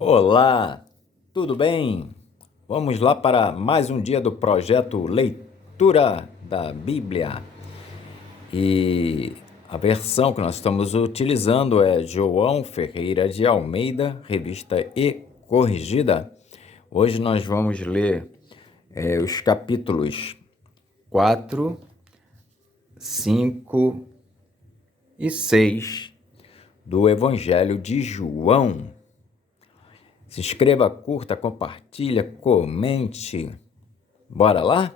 Olá, tudo bem? Vamos lá para mais um dia do projeto Leitura da Bíblia. E a versão que nós estamos utilizando é João Ferreira de Almeida, revista e corrigida. Hoje nós vamos ler os capítulos 4, 5 e 6 do Evangelho de João. Se inscreva, curta, compartilha, comente. Bora lá?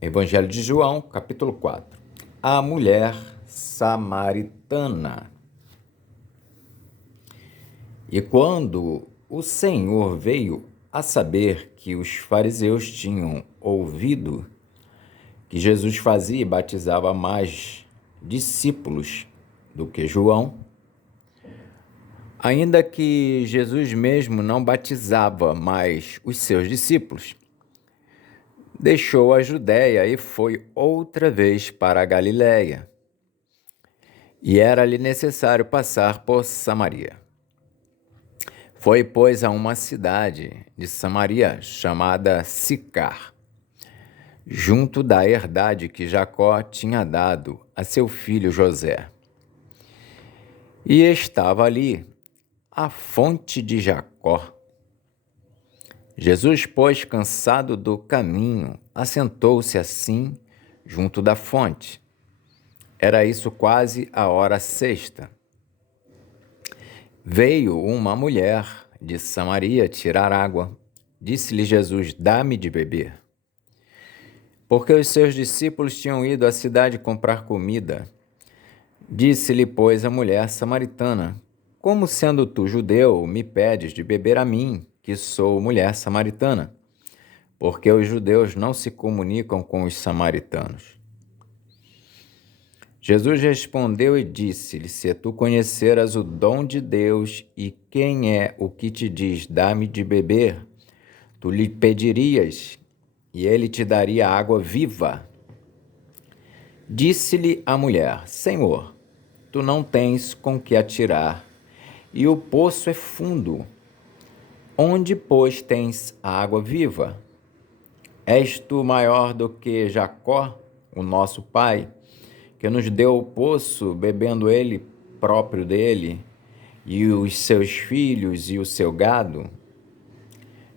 Evangelho de João, capítulo 4. A mulher samaritana. E quando o Senhor veio a saber que os fariseus tinham ouvido que Jesus fazia e batizava mais discípulos do que João, ainda que Jesus mesmo não batizava mais os seus discípulos, deixou a Judéia e foi outra vez para a Galiléia. E era-lhe necessário passar por Samaria. Foi, pois, a uma cidade de Samaria chamada Sicar, junto da herdade que Jacó tinha dado a seu filho José. E estava ali a fonte de Jacó. Jesus, pois, cansado do caminho, assentou-se assim junto da fonte. Era isso quase a hora sexta. Veio uma mulher de Samaria tirar água. Disse-lhe Jesus: dá-me de beber. Porque os seus discípulos tinham ido à cidade comprar comida. Disse-lhe, pois, a mulher samaritana: como sendo tu judeu, me pedes de beber a mim, que sou mulher samaritana? Porque os judeus não se comunicam com os samaritanos. Jesus respondeu e disse-lhe: se tu conheceras o dom de Deus e quem é o que te diz, dá-me de beber, tu lhe pedirias e ele te daria água viva. Disse-lhe a mulher: Senhor, tu não tens com que atirar e o poço é fundo. Onde, pois, tens a água viva? És tu maior do que Jacó, o nosso pai, que nos deu o poço, bebendo ele próprio dele, e os seus filhos e o seu gado?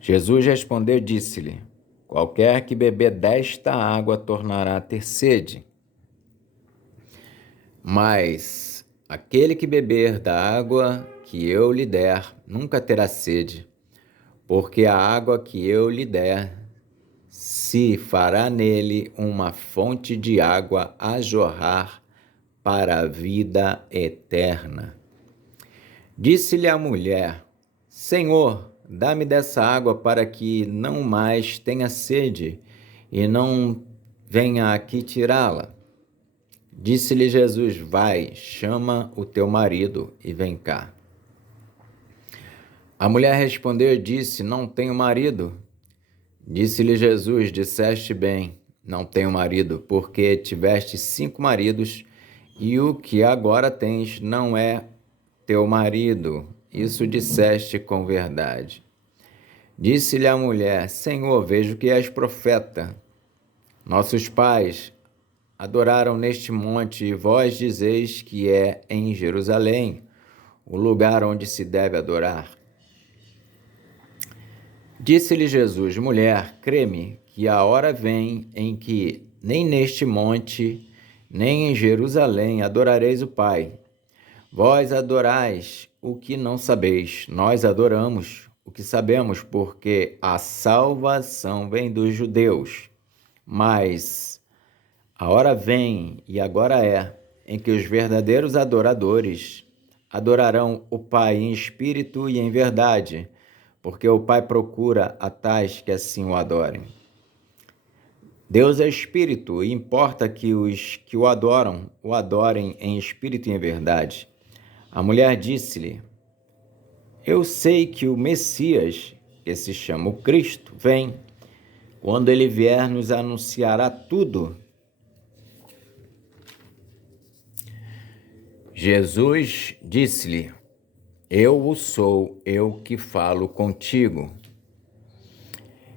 Jesus respondeu e disse-lhe: qualquer que beber desta água tornará a ter sede. Mas aquele que beber da água que eu lhe der nunca terá sede, porque a água que eu lhe der se fará nele uma fonte de água a jorrar para a vida eterna. Disse-lhe a mulher: Senhor, dá-me dessa água para que não mais tenha sede e não venha aqui tirá-la. Disse-lhe Jesus: vai, chama o teu marido e vem cá. A mulher respondeu e disse: não tenho marido. Disse-lhe Jesus: disseste bem, não tenho marido, porque tiveste 5 maridos e o que agora tens não é teu marido. Isso disseste com verdade. Disse-lhe a mulher: Senhor, vejo que és profeta. Nossos pais adoraram neste monte e vós dizeis que é em Jerusalém, o lugar onde se deve adorar. Disse-lhe Jesus: mulher, crê-me que a hora vem em que nem neste monte, nem em Jerusalém adorareis o Pai. Vós adorais o que não sabeis, nós adoramos o que sabemos, porque a salvação vem dos judeus. Mas a hora vem, e agora é, em que os verdadeiros adoradores adorarão o Pai em espírito e em verdade, porque o Pai procura a tais que assim o adorem. Deus é espírito e importa que os que o adorem em espírito e em verdade. A mulher disse-lhe: eu sei que o Messias, que se chama o Cristo, vem. Quando ele vier, nos anunciará tudo. Jesus disse-lhe: Eu o sou, eu que falo contigo.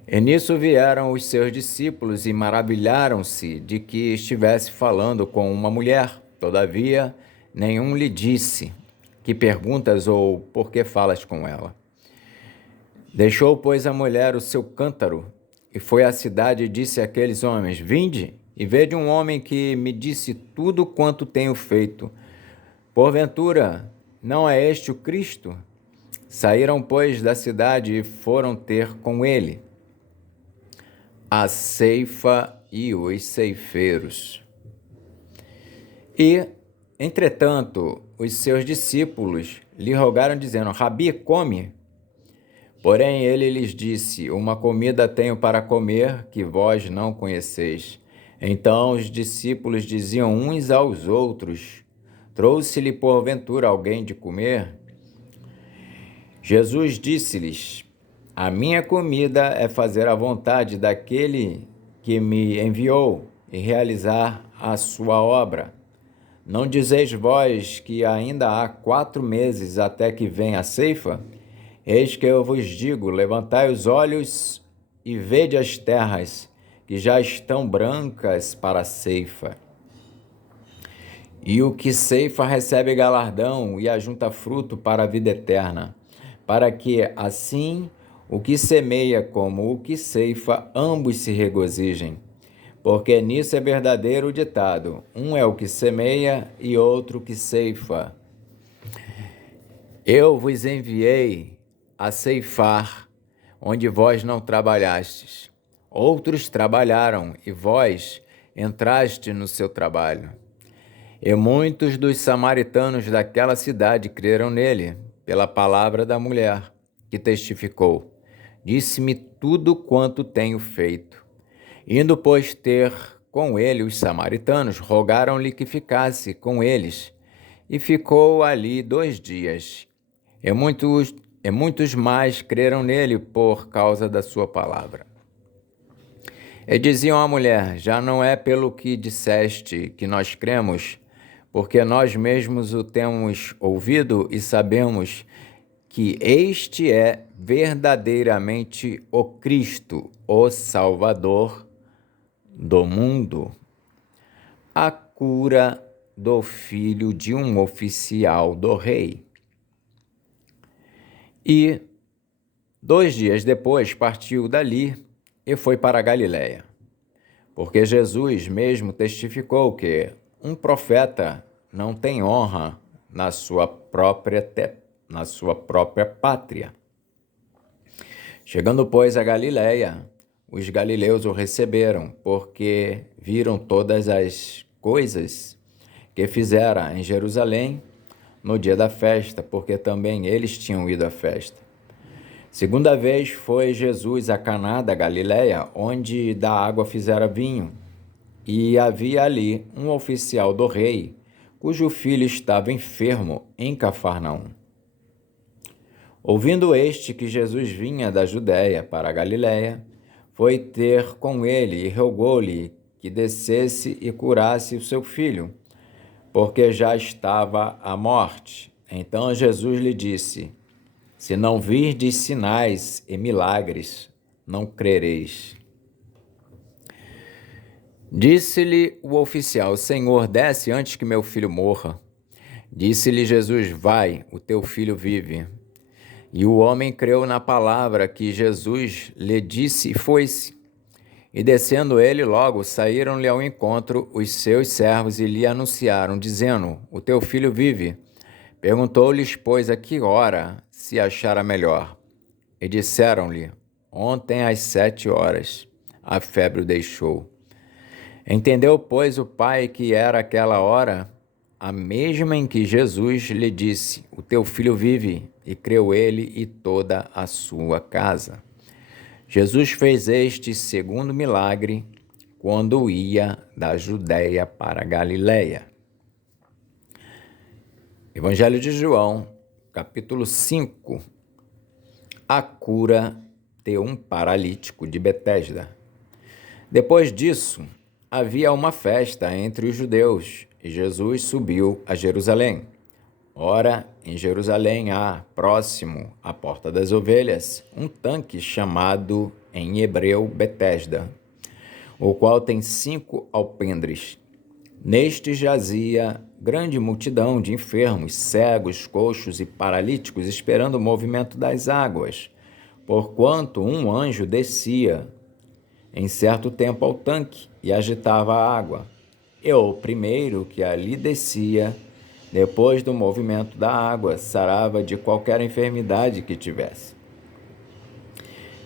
E nisso vieram os seus discípulos e maravilharam-se de que estivesse falando com uma mulher. Todavia, nenhum lhe disse: que perguntas ou por que falas com ela? Deixou, pois, a mulher o seu cântaro e foi à cidade e disse àqueles homens: Vinde e vede um homem que me disse tudo quanto tenho feito. Porventura, não é este o Cristo? Saíram, pois, da cidade e foram ter com ele a ceifa e os ceifeiros. E, entretanto, os seus discípulos lhe rogaram, dizendo: Rabi, come. Porém, ele lhes disse: Uma comida tenho para comer que vós não conheceis. Então os discípulos diziam uns aos outros: Trouxe-lhe porventura alguém de comer? Jesus disse-lhes: A minha comida é fazer a vontade daquele que me enviou e realizar a sua obra. Não dizeis vós que ainda há 4 meses até que venha a ceifa? Eis que eu vos digo: levantai os olhos e vede as terras, que já estão brancas para a ceifa. E o que ceifa recebe galardão e ajunta fruto para a vida eterna, para que, assim, o que semeia como o que ceifa, ambos se regozijem. Porque nisso é verdadeiro o ditado: um é o que semeia e outro o que ceifa. Eu vos enviei a ceifar onde vós não trabalhastes. Outros trabalharam e vós entraste no seu trabalho. E muitos dos samaritanos daquela cidade creram nele, pela palavra da mulher, que testificou: Disse-me tudo quanto tenho feito. Indo, pois, ter com ele os samaritanos, rogaram-lhe que ficasse com eles, e ficou ali 2 dias. E muitos mais creram nele por causa da sua palavra. E diziam à mulher: Já não é pelo que disseste que nós cremos, porque nós mesmos o temos ouvido e sabemos que este é verdadeiramente o Cristo, o Salvador do mundo. A cura do filho de um oficial do rei. E 2 dias depois partiu dali e foi para a Galiléia, porque Jesus mesmo testificou que um profeta não tem honra na sua própria pátria. Chegando, pois, a Galiléia, os galileus o receberam, porque viram todas as coisas que fizera em Jerusalém no dia da festa, porque também eles tinham ido à festa. Segunda vez foi Jesus a Caná da Galiléia, onde da água fizera vinho, e havia ali um oficial do rei, cujo filho estava enfermo em Cafarnaum. Ouvindo este que Jesus vinha da Judéia para a Galiléia, foi ter com ele e rogou-lhe que descesse e curasse o seu filho, porque já estava à morte. Então Jesus lhe disse: Se não virdes sinais e milagres, não crereis. Disse-lhe o oficial: Senhor, desce antes que meu filho morra. Disse-lhe Jesus: Vai, o teu filho vive. E o homem creu na palavra que Jesus lhe disse e foi-se. E descendo ele, logo saíram-lhe ao encontro os seus servos e lhe anunciaram, dizendo: O teu filho vive. Perguntou-lhes, pois, a que hora se achara melhor. E disseram-lhe: Ontem às 7 horas a febre o deixou. Entendeu, pois, o pai que era aquela hora, a mesma em que Jesus lhe disse: O teu filho vive, e creu ele e toda a sua casa. Jesus fez este segundo milagre quando ia da Judéia para a Galiléia. Evangelho de João, capítulo 5. A cura de um paralítico de Betesda. Depois disso, havia uma festa entre os judeus, e Jesus subiu a Jerusalém. Ora, em Jerusalém há, próximo à Porta das Ovelhas, um tanque chamado em hebreu Betesda, o qual tem 5 alpendres. Neste jazia grande multidão de enfermos, cegos, coxos e paralíticos, esperando o movimento das águas, porquanto um anjo descia em certo tempo ao tanque e agitava a água. E o primeiro que ali descia, depois do movimento da água, sarava de qualquer enfermidade que tivesse.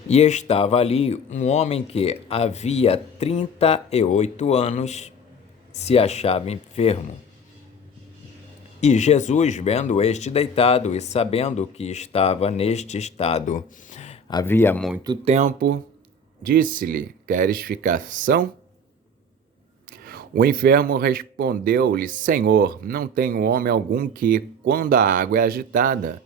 E estava ali um homem que havia 38 anos se achava enfermo. E Jesus, vendo este deitado e sabendo que estava neste estado havia muito tempo, disse-lhe: Queres ficar são? O enfermo respondeu-lhe: Senhor, não tenho homem algum que, quando a água é agitada,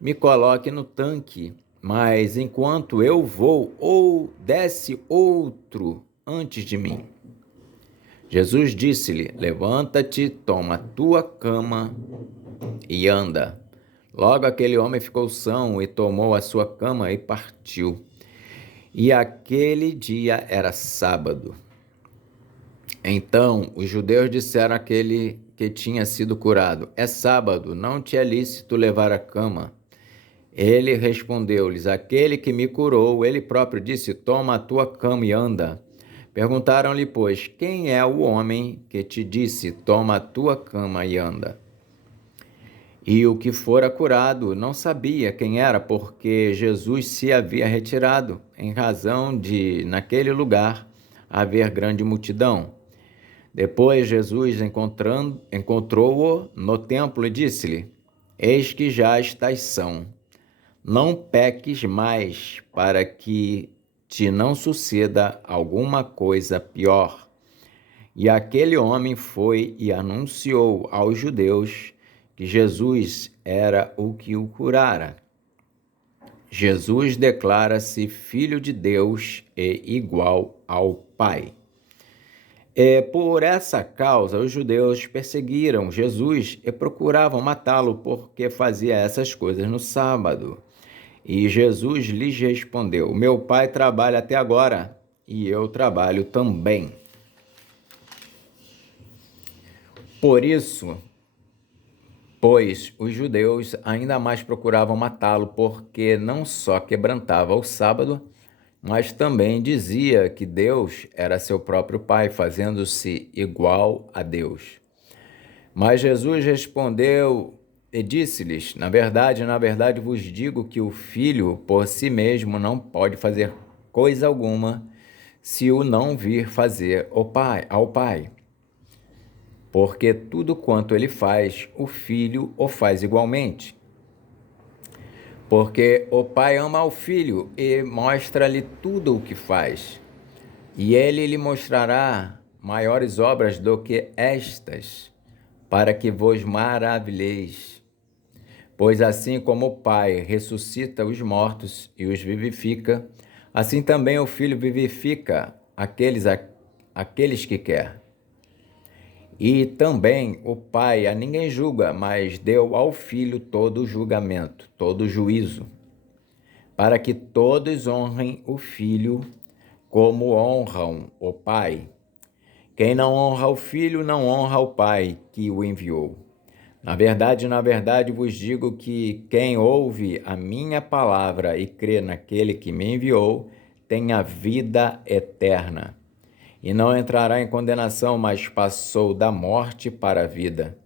me coloque no tanque, mas enquanto eu vou, ou desce outro antes de mim. Jesus disse-lhe: Levanta-te, toma a tua cama e anda. Logo aquele homem ficou são e tomou a sua cama e partiu. E aquele dia era sábado. Então os judeus disseram àquele que tinha sido curado: É sábado, não te é lícito levar a cama. Ele respondeu-lhes: Aquele que me curou, ele próprio disse: Toma a tua cama e anda. Perguntaram-lhe, pois, quem é o homem que te disse: Toma a tua cama e anda? E o que fora curado não sabia quem era, porque Jesus se havia retirado, em razão de, naquele lugar, haver grande multidão. Depois Jesus, encontrou-o no templo e disse-lhe: Eis que já estás são. Não peques mais, para que te não suceda alguma coisa pior. E aquele homem foi e anunciou aos judeus que Jesus era o que o curara. Jesus declara-se Filho de Deus e igual ao Pai. Por essa causa, os judeus perseguiram Jesus e procuravam matá-lo porque fazia essas coisas no sábado. E Jesus lhes respondeu: Meu Pai trabalha até agora, e eu trabalho também. Por isso, pois os judeus ainda mais procuravam matá-lo, porque não só quebrantava o sábado, mas também dizia que Deus era seu próprio Pai, fazendo-se igual a Deus. Mas Jesus respondeu e disse-lhes: Na verdade vos digo que o Filho por si mesmo não pode fazer coisa alguma, se o não vir fazer ao Pai. Porque tudo quanto ele faz, o Filho o faz igualmente. Porque o Pai ama ao Filho e mostra-lhe tudo o que faz. E ele lhe mostrará maiores obras do que estas, para que vos maravilheis. Pois assim como o Pai ressuscita os mortos e os vivifica, assim também o Filho vivifica aqueles que quer. E também o Pai a ninguém julga, mas deu ao Filho todo o julgamento, todo o juízo, para que todos honrem o Filho como honram o Pai. Quem não honra o Filho, não honra o Pai que o enviou. Na verdade vos digo que quem ouve a minha palavra e crê naquele que me enviou, tem a vida eterna. E não entrará em condenação, mas passou da morte para a vida.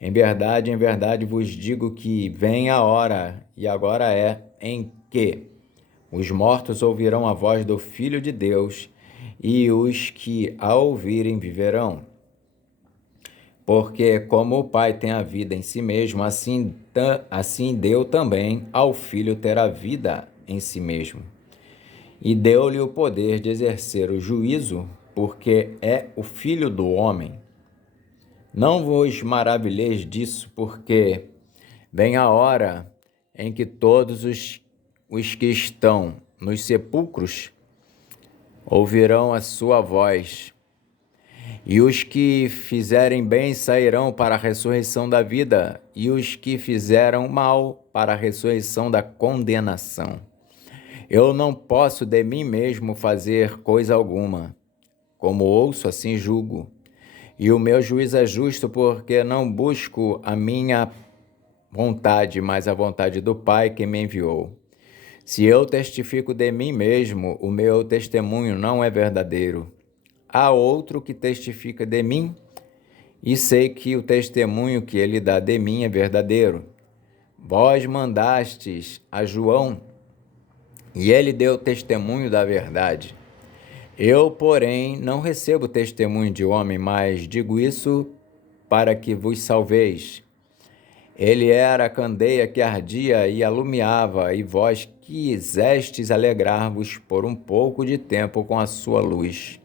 Em verdade vos digo que vem a hora, e agora é, em que os mortos ouvirão a voz do Filho de Deus, e os que a ouvirem viverão. Porque como o Pai tem a vida em si mesmo, assim deu também ao Filho ter a vida em si mesmo. E deu-lhe o poder de exercer o juízo, porque é o Filho do homem. Não vos maravilheis disso, porque vem a hora em que todos os que estão nos sepulcros ouvirão a sua voz, E os que fizerem bem sairão para a ressurreição da vida, e os que fizeram mal para a ressurreição da condenação. Eu não posso de mim mesmo fazer coisa alguma. Como ouço, assim julgo. E o meu juízo é justo, porque não busco a minha vontade, mas a vontade do Pai que me enviou. Se eu testifico de mim mesmo, o meu testemunho não é verdadeiro. Há outro que testifica de mim, e sei que o testemunho que ele dá de mim é verdadeiro. Vós mandastes a João, e ele deu testemunho da verdade. Eu, porém, não recebo testemunho de homem, mas digo isso para que vos salveis. Ele era a candeia que ardia e alumiava, e vós quisestes alegrar-vos por um pouco de tempo com a sua luz.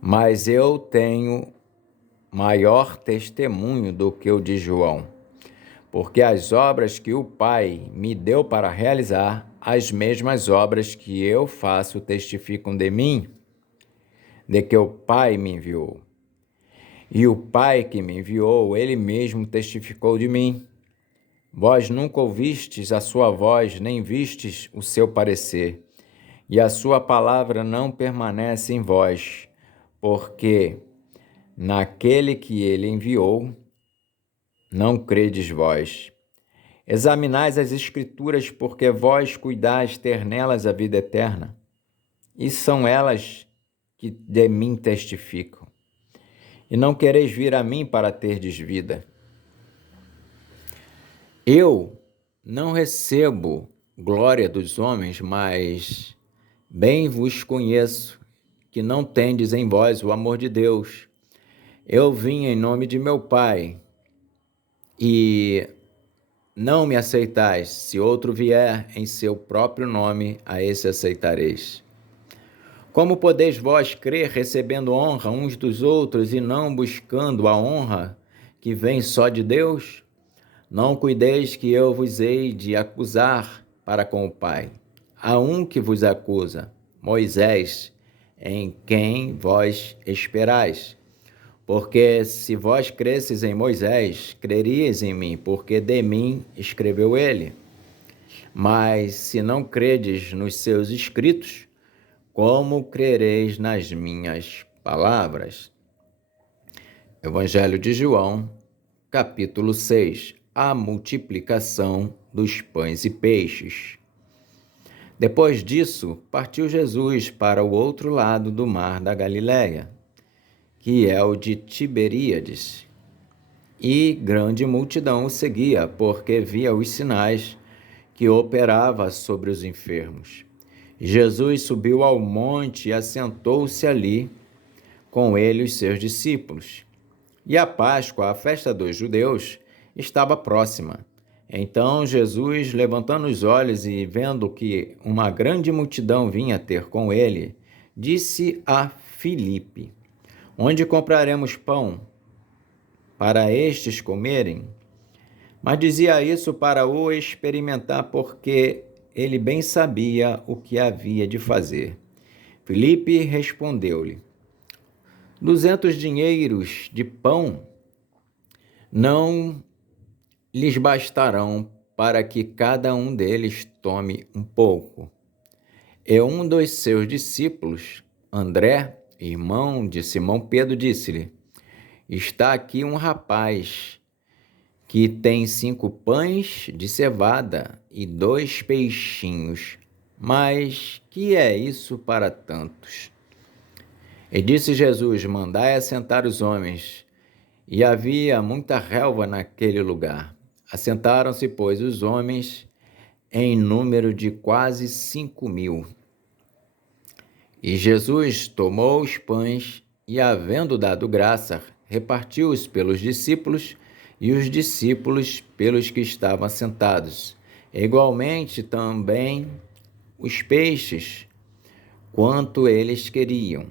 Mas eu tenho maior testemunho do que o de João, porque as obras que o Pai me deu para realizar, as mesmas obras que eu faço testificam de mim, de que o Pai me enviou. E o Pai que me enviou, ele mesmo testificou de mim. Vós nunca ouvistes a sua voz, nem vistes o seu parecer, e a sua palavra não permanece em vós, porque naquele que ele enviou, não credes vós. Examinais as Escrituras, porque vós cuidais ter nelas a vida eterna, e são elas que de mim testificam. E não quereis vir a mim para terdes vida. Eu não recebo glória dos homens, mas bem vos conheço, que não tendes em vós o amor de Deus. Eu vim em nome de meu Pai, e não me aceitais. Se outro vier em seu próprio nome, a esse aceitareis. Como podeis vós crer recebendo honra uns dos outros e não buscando a honra que vem só de Deus? Não cuideis que eu vos hei de acusar para com o Pai. Há um que vos acusa, Moisés, em quem vós esperais. Porque se vós cresces em Moisés, creríeis em mim, porque de mim escreveu ele. Mas se não credes nos seus escritos, como crereis nas minhas palavras? Evangelho de João, capítulo 6. A multiplicação dos pães e peixes. Depois disso, partiu Jesus para o outro lado do mar da Galileia, que é o de Tiberíades. E grande multidão o seguia, porque via os sinais que operava sobre os enfermos. Jesus subiu ao monte e assentou-se ali, com ele os seus discípulos. E a Páscoa, a festa dos judeus, estava próxima. Então Jesus, levantando os olhos e vendo que uma grande multidão vinha ter com ele, disse a Filipe: Onde compraremos pão para estes comerem? Mas dizia isso para o experimentar, porque ele bem sabia o que havia de fazer. Filipe respondeu-lhe: 200 dinheiros de pão não lhes bastarão para que cada um deles tome um pouco. E um dos seus discípulos, André, irmão de Simão Pedro, disse-lhe: Está aqui um rapaz que tem 5 pães de cevada e 2 peixinhos. Mas que é isso para tantos? E disse Jesus: Mandai assentar os homens. E havia muita relva naquele lugar. Assentaram-se, pois, os homens em número de quase 5.000. E Jesus tomou os pães e, havendo dado graça, repartiu-os pelos discípulos e os discípulos pelos que estavam assentados. Igualmente também os peixes, quanto eles queriam.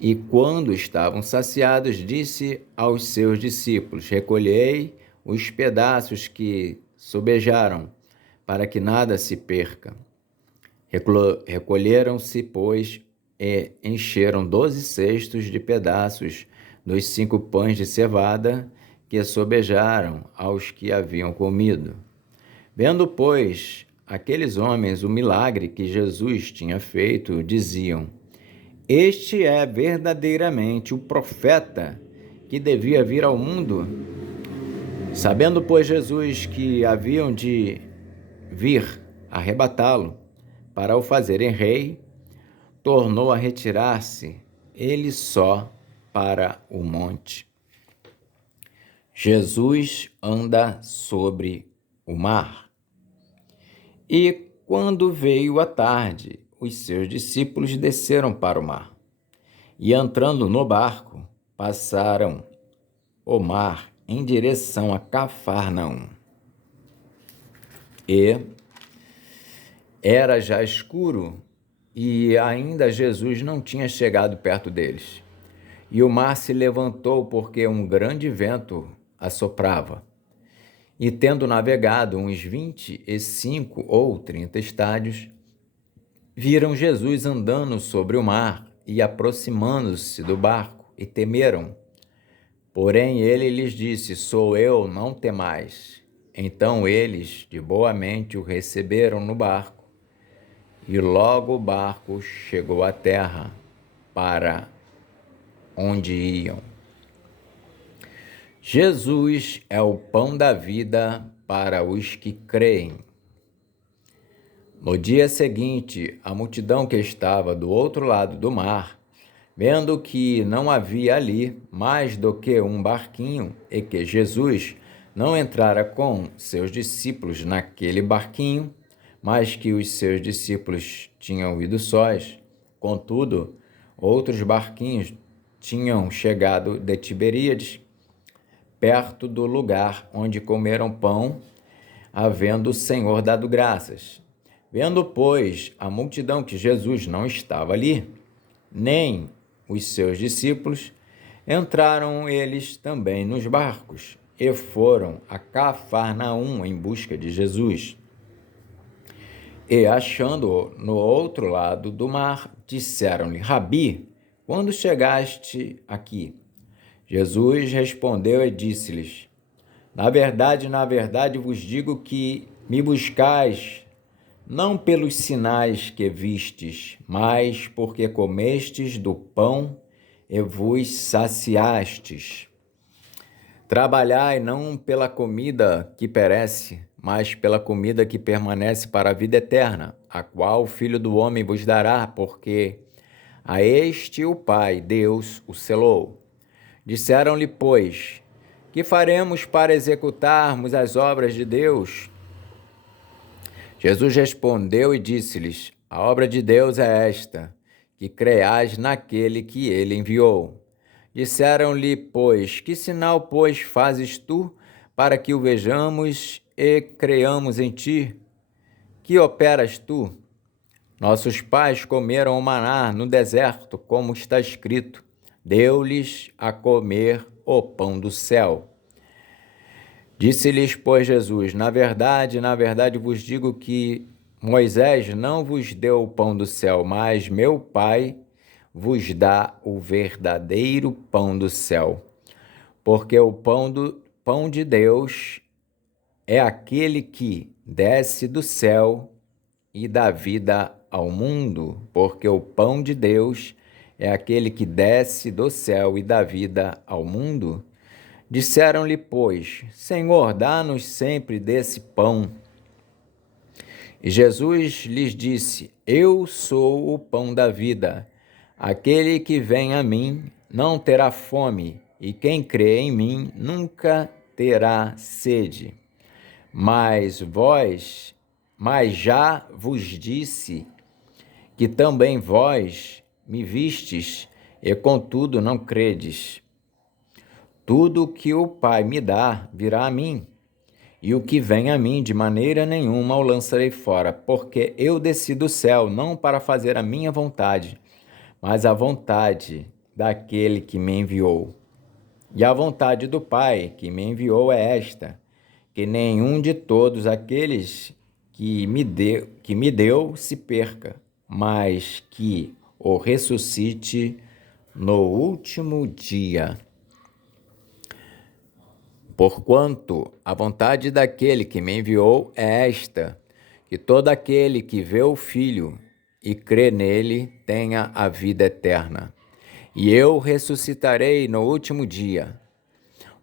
E quando estavam saciados, disse aos seus discípulos: Recolhei os pedaços que sobejaram, para que nada se perca. Recolheram-se, pois, e encheram 12 cestos de pedaços dos 5 pães de cevada que sobejaram aos que haviam comido. Vendo, pois, aqueles homens o milagre que Jesus tinha feito, diziam: Este é verdadeiramente o profeta que devia vir ao mundo. Sabendo, pois, Jesus que haviam de vir arrebatá-lo para o fazerem rei, tornou a retirar-se, ele só, para o monte. Jesus anda sobre o mar. E quando veio a tarde, os seus discípulos desceram para o mar. E entrando no barco, passaram o mar em direção a Cafarnaum. E era já escuro e ainda Jesus não tinha chegado perto deles. E o mar se levantou porque um grande vento assoprava. E tendo navegado uns 25 ou 30 estádios, viram Jesus andando sobre o mar e aproximando-se do barco, e temeram. Porém ele lhes disse: Sou eu, não temais. Então eles, de boa mente, o receberam no barco, e logo o barco chegou à terra, para onde iam. Jesus é o pão da vida para os que creem. No dia seguinte, a multidão que estava do outro lado do mar, vendo que não havia ali mais do que um barquinho e que Jesus não entrara com seus discípulos naquele barquinho, mas que os seus discípulos tinham ido sós, contudo, outros barquinhos tinham chegado de Tiberíades, perto do lugar onde comeram pão, havendo o Senhor dado graças. Vendo, pois, a multidão que Jesus não estava ali, nem os seus discípulos, entraram eles também nos barcos e foram a Cafarnaum em busca de Jesus. E, achando-o no outro lado do mar, disseram-lhe: Rabi, quando chegaste aqui? Jesus respondeu e disse-lhes: na verdade vos digo que me buscais, não pelos sinais que vistes, mas porque comestes do pão e vos saciastes. Trabalhai não pela comida que perece, mas pela comida que permanece para a vida eterna, a qual o Filho do Homem vos dará, porque a este o Pai, Deus, o selou. Disseram-lhe, pois, que faremos para executarmos as obras de Deus? Jesus respondeu e disse-lhes: a obra de Deus é esta, que creiais naquele que ele enviou. Disseram-lhe, pois, que sinal, pois, fazes tu, para que o vejamos e creiamos em ti? Que operas tu? Nossos pais comeram o maná no deserto, como está escrito: deu-lhes a comer o pão do céu. Disse-lhes, pois, Jesus: na verdade vos digo que Moisés não vos deu o pão do céu, mas meu Pai vos dá o verdadeiro pão do céu. Porque o pão de Deus é aquele que desce do céu e dá vida ao mundo. Porque o pão de Deus é aquele que desce do céu e dá vida ao mundo. Disseram-lhe, pois: Senhor, dá-nos sempre desse pão. E Jesus lhes disse: eu sou o pão da vida. Aquele que vem a mim não terá fome, e quem crê em mim nunca terá sede. Mas já vos disse que também vós me vistes, e contudo não credes. Tudo o que o Pai me dá virá a mim, e o que vem a mim de maneira nenhuma o lançarei fora, porque eu desci do céu não para fazer a minha vontade, mas a vontade daquele que me enviou. E a vontade do Pai que me enviou é esta, que nenhum de todos aqueles que me deu se perca, mas que o ressuscite no último dia. Porquanto a vontade daquele que me enviou é esta, que todo aquele que vê o Filho e crê nele tenha a vida eterna. E eu ressuscitarei no último dia.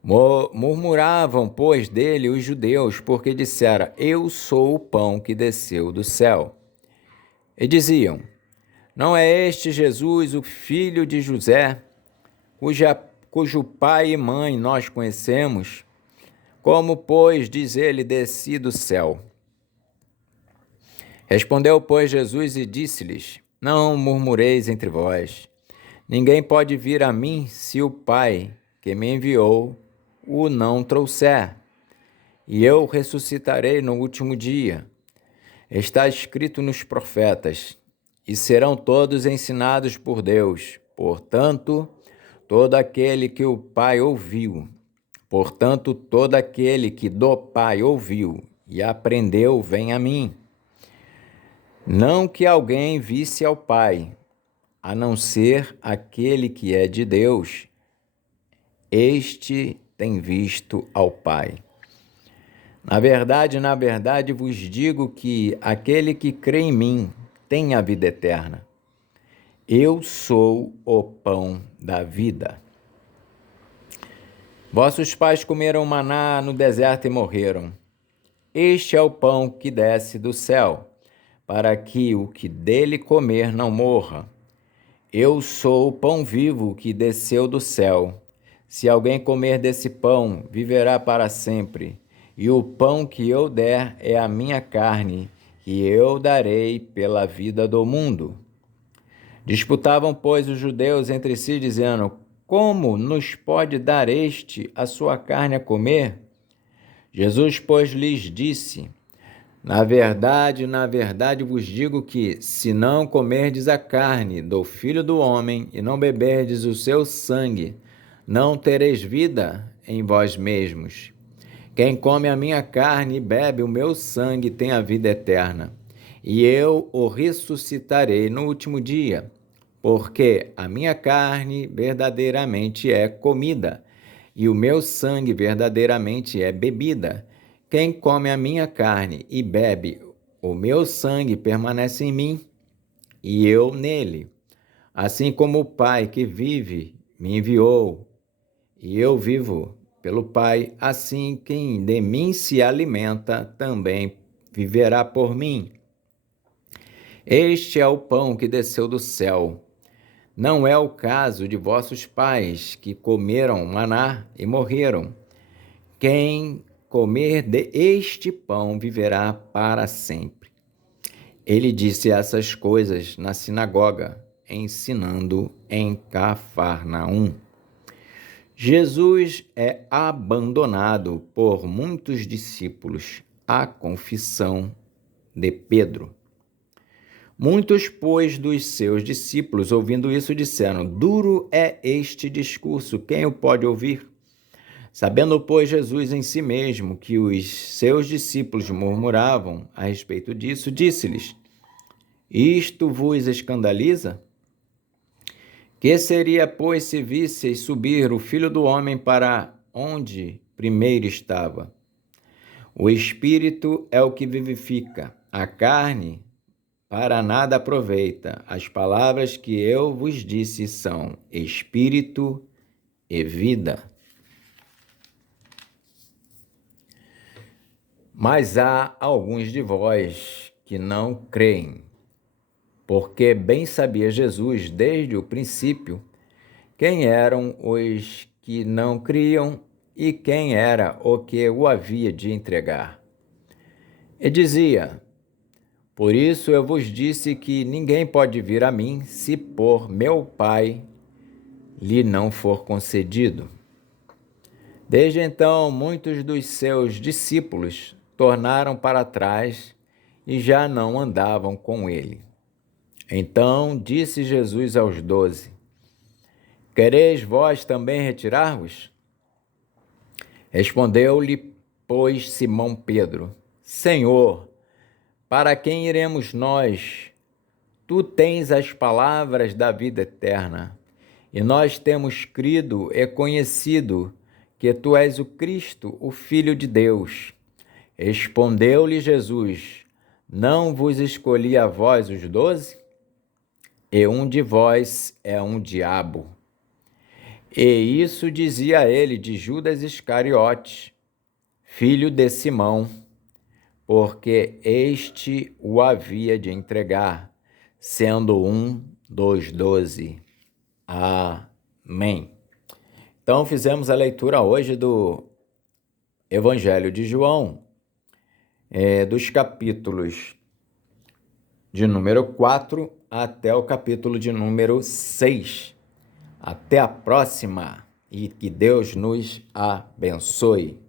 Murmuravam, pois, dele os judeus, porque dissera: Eu sou o pão que desceu do céu. E diziam: Não é este Jesus, o filho de José, cujo pai e mãe nós conhecemos? Como, pois, diz ele, desci do céu? Respondeu, pois, Jesus e disse-lhes: Não murmureis entre vós. Ninguém pode vir a mim se o Pai que me enviou o não trouxer. E eu ressuscitarei no último dia. Está escrito nos profetas: E serão todos ensinados por Deus. Portanto, todo aquele que o Pai ouviu, todo aquele que do Pai ouviu e aprendeu, vem a mim. Não que alguém visse ao Pai, a não ser aquele que é de Deus. Este tem visto ao Pai. Na verdade vos digo que aquele que crê em mim tem a vida eterna. Eu sou o pão da vida. Vossos pais comeram maná no deserto e morreram. Este é o pão que desce do céu, para que o que dele comer não morra. Eu sou o pão vivo que desceu do céu. Se alguém comer desse pão, viverá para sempre. E o pão que eu der é a minha carne, que eu darei pela vida do mundo. Disputavam, pois, os judeus entre si, dizendo: Como nos pode dar este a sua carne a comer? Jesus, pois, lhes disse: na verdade vos digo que, se não comerdes a carne do Filho do Homem e não beberdes o seu sangue, não tereis vida em vós mesmos. Quem come a minha carne e bebe o meu sangue tem a vida eterna, e eu o ressuscitarei no último dia, porque a minha carne verdadeiramente é comida, e o meu sangue verdadeiramente é bebida. Quem come a minha carne e bebe o meu sangue permanece em mim, e eu nele. Assim como o Pai que vive me enviou, e eu vivo pelo Pai, assim quem de mim se alimenta também viverá por mim. Este é o pão que desceu do céu. Não é o caso de vossos pais, que comeram maná e morreram. Quem comer deste pão viverá para sempre. Ele disse essas coisas na sinagoga, ensinando em Cafarnaum. Jesus é abandonado por muitos discípulos à confissão de Pedro. Muitos, pois, dos seus discípulos, ouvindo isso, disseram: Duro é este discurso, quem o pode ouvir? Sabendo, pois, Jesus em si mesmo que os seus discípulos murmuravam a respeito disso, disse-lhes: Isto vos escandaliza? Que seria, pois, se visseis subir o Filho do Homem para onde primeiro estava? O Espírito é o que vivifica, a carne para nada aproveita. As palavras que eu vos disse são Espírito e vida. Mas há alguns de vós que não creem, porque bem sabia Jesus desde o princípio quem eram os que não criam e quem era o que o havia de entregar. E dizia: Por isso eu vos disse que ninguém pode vir a mim se por meu Pai lhe não for concedido. Desde então, muitos dos seus discípulos tornaram para trás e já não andavam com ele. Então disse Jesus aos 12: Quereis vós também retirar-vos? Respondeu-lhe, pois, Simão Pedro: Senhor, para quem iremos nós? Tu tens as palavras da vida eterna, e nós temos crido e conhecido que tu és o Cristo, o Filho de Deus. Respondeu-lhe Jesus: Não vos escolhi a vós os 12? E um de vós é um diabo. E isso dizia ele de Judas Iscariote, filho de Simão, porque este o havia de entregar, sendo um dos 12. Amém. Então, fizemos a leitura hoje do Evangelho de João, dos capítulos de número 4 até o capítulo de número 6. Até a próxima e que Deus nos abençoe.